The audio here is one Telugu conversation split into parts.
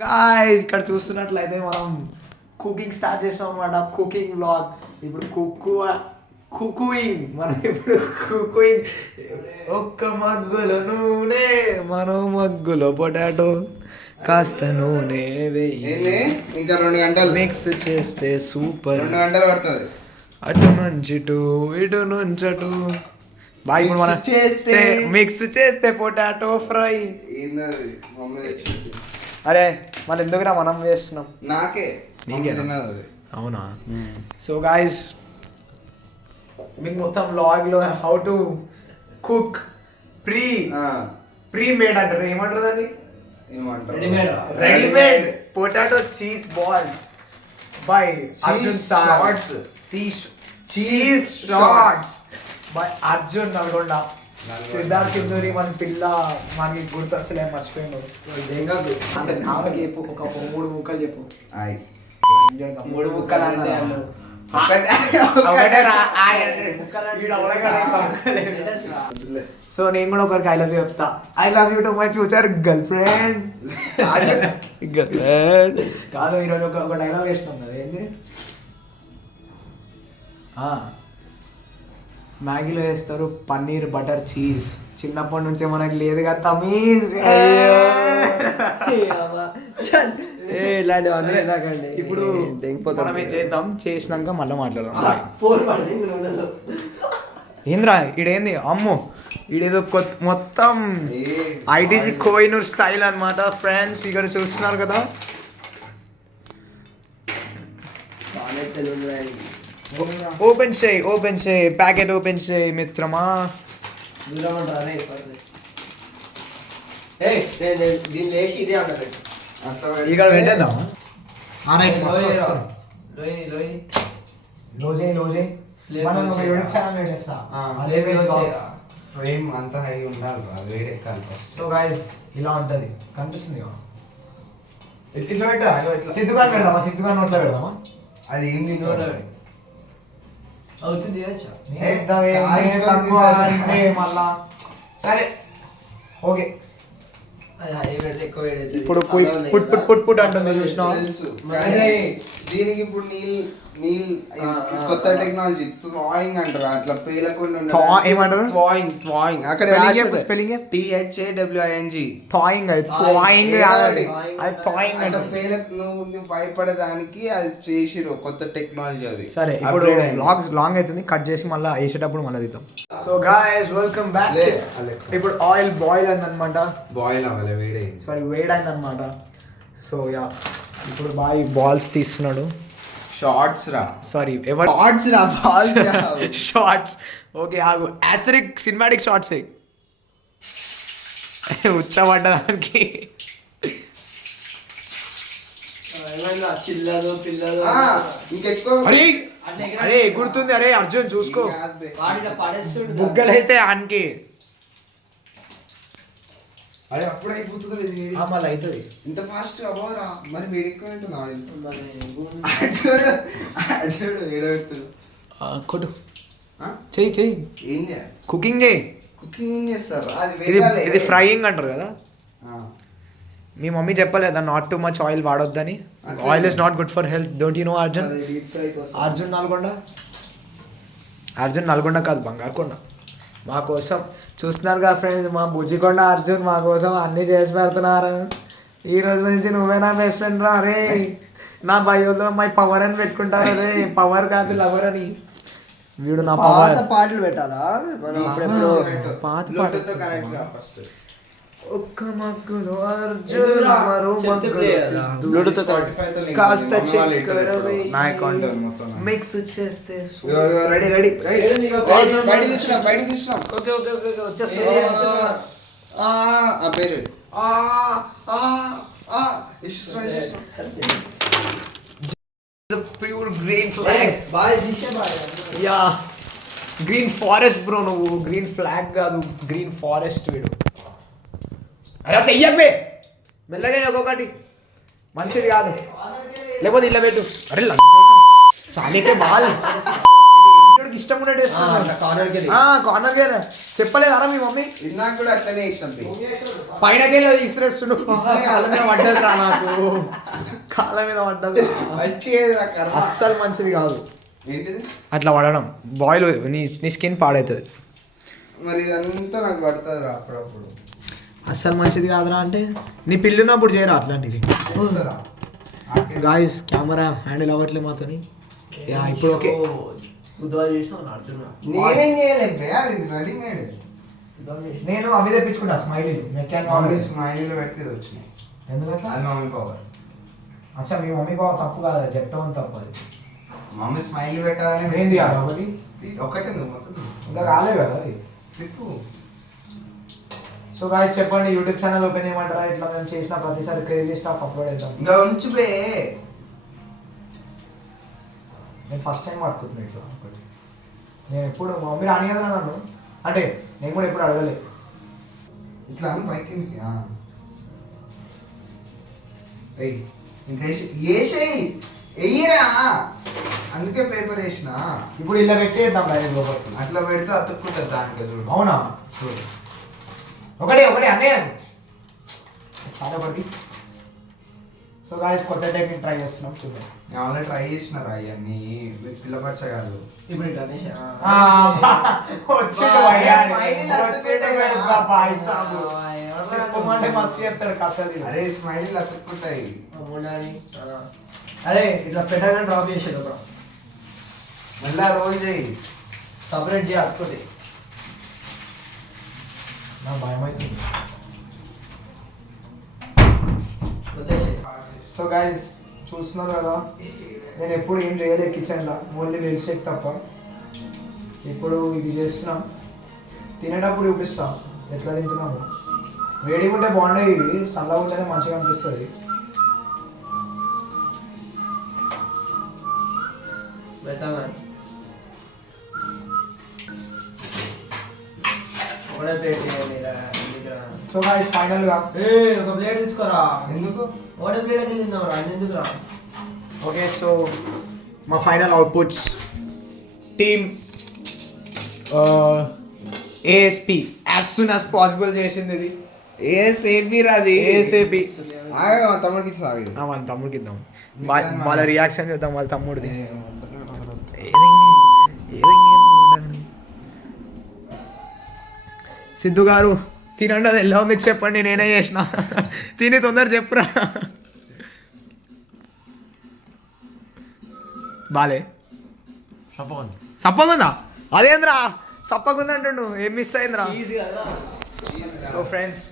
గాయ్స్ ఇక్కడ చూస్తున్నట్లయితే మనం కుకింగ్ స్టార్ట్ చేసాం అన్నమాట. Cooking vlog. ఇప్పుడు కుకింగ్ మనం ఇప్పుడు కుకింగ్. ఒక్క మగ్గులో నూనె, మరో మగ్గులో పొటాటో, కాస్త నూనె వేయి, ఇంకా 2 గంటలు మిక్స్ చేస్తే సూపర్. 2 గంటలు పడుతుంది. అటు నుంచి ఇటు నుంచి అటు. బాయ్ ఇప్పుడు మనం చేస్తే మిక్స్ చేస్తే పొటాటో ఫ్రై. ఏందది మమ్మీ తెచ్చింది. అరే మరి ఎందుకురా మనం చేస్తున్నాం? నాకే నీకే తిన్నది. అవునా? సో గాయస్ మీకు మొత్తం లాగ్లో how to cook pre made అంటారు. ఏమంటారు దాన్ని? ఏమంటారు? Readymade potato cheese balls by Arjun shorts. Cheese shorts by Arjun Nalgonda. Siddharth Kinduri మన పిల్ల మనకి గుర్తొస్తలే, మర్చిపోయిండు. అంటే ఆమెకి చెప్పు, ఒక 3 ముక్కలు చెప్పు. 3 ముక్కలు అంటే సో నేను కూడా ఒకరికి ఐ లవ్ యూ చెప్తా. I love you to my future girl friend. కాదు, ఈరోజు ఒక డైలాగ్ వేసినాం కదా. ఏంటి? మ్యాగీలో వేస్తారు పన్నీర్ బటర్ చీజ్. చిన్నప్పటి నుంచే మనకి లేదు కదా తమీజ్. ఇప్పుడు మనం ఏం చేద్దాం, చేసినాక మళ్ళీ మాట్లాడదాం. ఏంద్రా ఈడేంది? అమ్మో ఈడేదో మొత్తం ఐటీసీ కోహినూర్ స్టైల్ అనమాట ఫ్రెండ్స్. ఇక్కడ చూస్తున్నారు కదా. ఓపెన్ చేయి ప్యాకెట్ ఓపెన్ చేయి మిత్రమా. ఇక్కడ పెట్టేద్దామా? ఫ్రేమ్ అంత హై ఉండాలి, వేడి ఎక్కాలి. సో గైస్ ఇలా ఉంటది, కనిపిస్తుంది కదా. ఇట్లా పెట్టా సిద్ధుగాని పెడదామా? సిద్ధుగాని నోట్లో పెడదామా? అది ఏం అవుతుంది. మళ్ళా సరే ఓకే. ఇప్పుడు పుట్ అంటుంది చూసిన. దీనికి ఇప్పుడు నీళ్ళు కొత్త టెక్నాలజీ థాయింగ్ అంటారు. అట్లా పేలకుండా ఏమంటారు? థాయింగ్. అక్కడ స్పెల్లింగ్ థాయింగ్. నువ్వు భయపడేదానికి అది చేసిరు కొత్త టెక్నాలజీ అది. సరే ఇప్పుడు వ్లాగ్స్ లాంగ్ అవుతుంది, కట్ చేసి మళ్ళీ వేసేటప్పుడు మళ్ళీ దిద్దాం. So guys welcome back. ఇప్పుడు ఆయిల్ బాయిల్ అయిందనమాట. బాయిల్ అవ్వాలి, వేడైంది. సారీ వేడైందనమాట. సో యా ఇప్పుడు బాయ్ బాల్స్ తీస్తున్నాడు. షార్ట్స్ రా, సారీ ఎవరు షార్ట్స్ రా, బాల్స్ రా. Shorts okay. ఆగు యాస్టరిక్ సినిమాటిక్ షార్ట్స్ ఉచ్చబడ్డదానికి. అరే ఎగురుతుంది. అరే అర్జున్ చూసుకో, బుగ్గలైతే ఆనికి. అదే అప్పుడు అయిపోతుంది, మళ్ళీ అవుతుంది. ఇంత ఫాస్ట్ అవ్వరా? మరి వేడి ఎక్కువ కొట్టు చెయ్యి ఏం చేయాలి? కుకింగ్ చేయి. కుకింగ్ ఏం చేస్తారు? అది ఇది ఫ్రైయింగ్ అంటారు కదా. మీ మమ్మీ చెప్పలేదా నాట్ టు మచ్ ఆయిల్ వాడొద్దని? Oil is not good for health. Don't you know Arjun? Arjun Nalgonda కాదు, బంగారుకొండ. మా కోసం చూస్తున్నారు కదా ఫ్రెండ్స్, మా బుజ్జికొండ అర్జున్ మా కోసం అన్నీ చేసి పెడుతున్నారు. ఈ రోజు నుంచి నువ్వే నా బెస్ట్ ఫ్రెండ్ రా. అరే నా బయోలో మై పవర్ అని పెట్టుకుంటారు. అదే పవర్ కాదు లవర్ అని. వీడు నా పవర్. పాటలు పెట్టాలా? పాత పాట. ఒక్క మగ్గులో అర్జున్, మరో మగ్గులో కాస్త చక్కెర వేయి, నా అకౌంట్ మొత్తం మిక్స్ చేస్తే రెడీ బయట తీసుకున్నాం. ఓకే వచ్చేస్తా. ఆ పేరు pure green flag. Yeah green forest bro. నువ్వు గ్రీన్ ఫ్లాగ్ కాదు, గ్రీన్ ఫారెస్ట్. వీడు అరే అట్లా ఇయ్యే మెల్లగా ఒక్కొక్కటి, మంచిది కాదు. లేకపోతే ఇలా పెట్టు. అరే సాలీకే బాల్ వీడికి ఇష్టం ఉన్నట్టు కార్నర్కి కార్నర్ గేర్ చెప్పలేదా మీ మమ్మీ ఇందాక కూడా అట్లనే ఇష్టం పైన గేర్ ఇసిరేస్తుండు కాళ్ళ మీద పడ్డది రా నాకు కాళ్ళ మీద పడ్డది అస్సలు మంచిది కాదు ఏంటిది అట్లా పడడం బాయిల్ నీ స్కిన్ పాడవుతుంది మరి ఇదంతా నాకు పడుతుంది రా అప్పుడప్పుడు అస్సలు మంచిది కాదురా అంటే నీ పిల్లున్నప్పుడు చేయరా అట్లాంటివి చేస్తారా? గాయస్ కెమెరా హ్యాండిల్ అవ్వట్లే మాతోని ఇప్పుడు ఓకే నేనేం చేయలేకపోయా అది రెడీమేడ్ నేను అవి తెప్పించుకుంటా స్మైలీ మమ్మీ స్మైలీలో పెడితే వచ్చినాయి ఎందుకంటే అది మమ్మీ పవర్ అచ్చా మీ మమ్మీ బావ తప్పు కాదు చెప్పడం తప్పు అది మమ్మీ స్మైలీ పెట్టాలని ఏంది ఒకటి ఒకటే నువ్వు మొత్తం ఇంకా కాలేదు కదా అది తిప్పు సో గాయస్ చెప్పండి యూట్యూబ్ ఛానల్ ఓపెన్ చేయమంటారా ఇట్లా మేము చేసిన ప్రతిసారి క్రేజీ స్టాఫ్ అప్లోడ్ అవుతాం ఇంకా ఉంచిపోయే నేను ఫస్ట్ టైం పట్టుకుంటున్నా ఇట్లా ఒకటి నేను ఎప్పుడు మా మమ్మీ రాని కదా నన్ను అంటే నేను కూడా ఎప్పుడు అడగలేదు ఇట్లా అని పైకి ఇంకా వేసేయి వెయ్యరా అందుకే పేపర్ వేసిన ఇప్పుడు ఇలా పెట్టేద్దాం డైరెక్ట్ లోపలికి అట్లా పెడితే అతుక్కుంటుంది దానికి చూడు అవునా చూడు ఒకటి అన్నయ్య సరే ఒకటి సో గాయస్ కొత్త టైపింగ్ ట్రై చేస్తున్నాం చూద్దాం ఏమైనా ట్రై చేసినారా అవన్నీ పిల్లపచ్చ కాదు ఇప్పుడు ఇట్లా చెప్పమంటే మస్తు చెప్తాడు కథలు అరే స్మైల్ అతుక్కుంటాయి అరే ఇట్లా పెట్టగానే డ్రాప్ చేసేది ఒక మళ్ళా రోజు చేయి సపరేట్ చేయాలి అట్టుకోటి నా భయం అవుతుంది సో గైస్ చూస్తున్నారు కదా నేను ఎప్పుడు ఏం చేయలేదు కిచెన్లో ఓన్లీ మిల్క్ షేక్ తప్ప ఇప్పుడు ఇది చేస్తున్నాం తినేటప్పుడు చూపిస్తాం ఎట్లా తింటున్నాము వేడిగా ఉంటే బాగుండేవి ఇవి చల్లగా ఉంటేనే మంచిగా అనిపిస్తుంది ఒకటే ప్లేట్ చేయండి సో గైస్ ఫైనల్గా ఒక ప్లేట్ తీసుకోరా ఎందుకు ఒకటే ప్లేట్ అయితే తిందాం రా ఎందుకు రా ఓకే సో మా final outputs team ASP as soon as possible చేసింది ఇది ఏసేపీ రాది ఏఎస్ఏపి తమ్ముడికి సాగి వాళ్ళ తమ్ముడికి ఇద్దాం వాళ్ళ రియాక్షన్ చూద్దాం వాళ్ళ తమ్ముడిది సిద్ధు గారు తినండి అది ఎలా ఉంది చెప్పండి నేనే చేసిన తిని తొందర చెప్పురా బాలే సప్పగుందా అదేంద్రా సప్పగుంది అంటుండు ఏం మిస్ అయిందిరా సో ఫ్రెండ్స్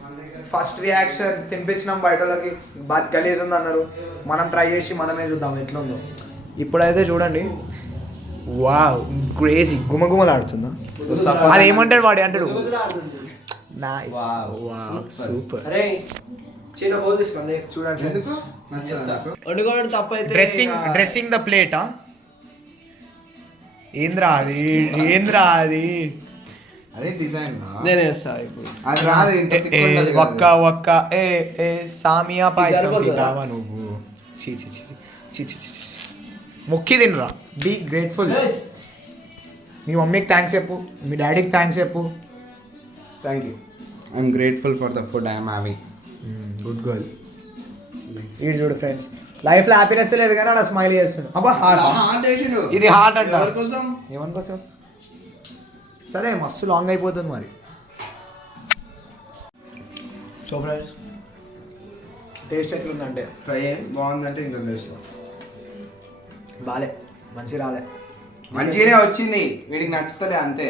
ఫస్ట్ రియాక్షన్ తినిపించినాం బయటలోకి బాగా గలీజ్ ఉంది అన్నారు మనం ట్రై చేసి మనమే చూద్దాం ఎట్లుందో ఇప్పుడైతే చూడండి వావ్ క్రేజీ గుమగుమలాడుతుందా అది ఏమంటాడు వాడు అంటాడు నైస్ వావ్ సూపర్ అరే చిన్న బౌల్ తీసుకోండి చూడండి ఎందుకు నచ్చదా వండుకోవడం తప్పైతే డ్రెస్సింగ్ ద ప్లేట్ ఏంద్రా అది అదే డిజైన్ నేనే వేస్తా ఇప్పుడు అది రాదు ఇంత తిక్కుంటది ఒక్క ఏ సామియా పాయసం తింటావా నువ్వు చీ చీ చీ చీ చీ చీ మొక్కి తినరా బీ గ్రేట్ఫుల్ మీ మమ్మీకి థ్యాంక్స్ చెప్పు మీ డాడీకి థ్యాంక్స్ చెప్పు thank you I'm grateful for the food I'm having good girl ఈడు చూడు ఫ్రెండ్స్ లైఫ్లో హ్యాపీనెస్ లేదు కానీ అలా స్మైల్ చేస్తుండు అబ్బా ఇది హార్ట్ అంట కోసం ఏమని కోసం సరే మస్తు లాంగ్ అయిపోతుంది మరి సో ఫ్రెండ్స్ టేస్ట్ ఎట్లుందంటే ఫ్రై బాగుందంటే ఇంకా చేస్తాం బాలే మంచి రాలే మంచిగానే వచ్చింది వీడికి నచ్చుతలే అంతే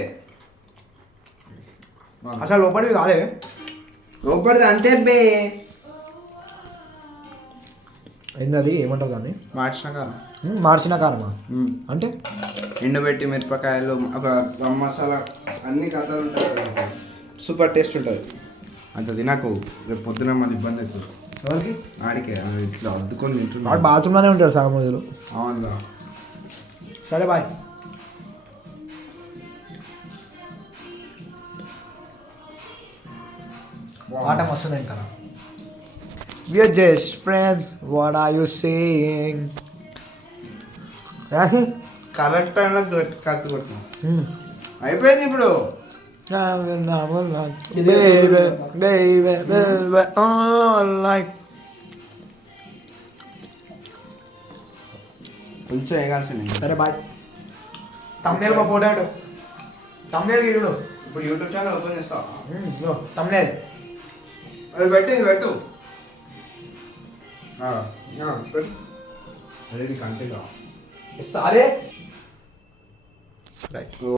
అసలు లోపలివి కాలే లోపలిది అంతే బే ఏంది అది ఏమంటారు దాన్ని మార్చిన కారం మార్చిన కారమా అంటే ఎండబెట్టి మిరపకాయలు ఒక గరం మసాలా అన్ని కథలు ఉంటాయి కదా సూపర్ టేస్ట్ ఉంటుంది అంత తినకు రేపు పొద్దున మళ్ళీ ఇబ్బంది అవుతుంది ఎవరికి ఆడికే అది ఇట్లా అద్దుకొని వాడు తింటున్నాడు బాత్రూంలోనే ఉంటాడు సగం రోజులు అవునా సరే బాయ్ పాట వస్తుంది ఇంకా We are just friends. What are you saying? Correct టైంలో కత్తి కొట్టినా అయిపోయింది ఇప్పుడు కొంచెం వేయాల్సింది సరే బాయ్ తమ్నేల్ ఒక ఫోటో ఇడు తమ్నేల్ గీడు ఇప్పుడు యూట్యూబ్ ఛానల్ ఓపెన్ చేస్తా తమ్నేల్ అది పెట్టింది పెట్టు పెట్టు రెడీ కంటిన్యూ సారే రైట్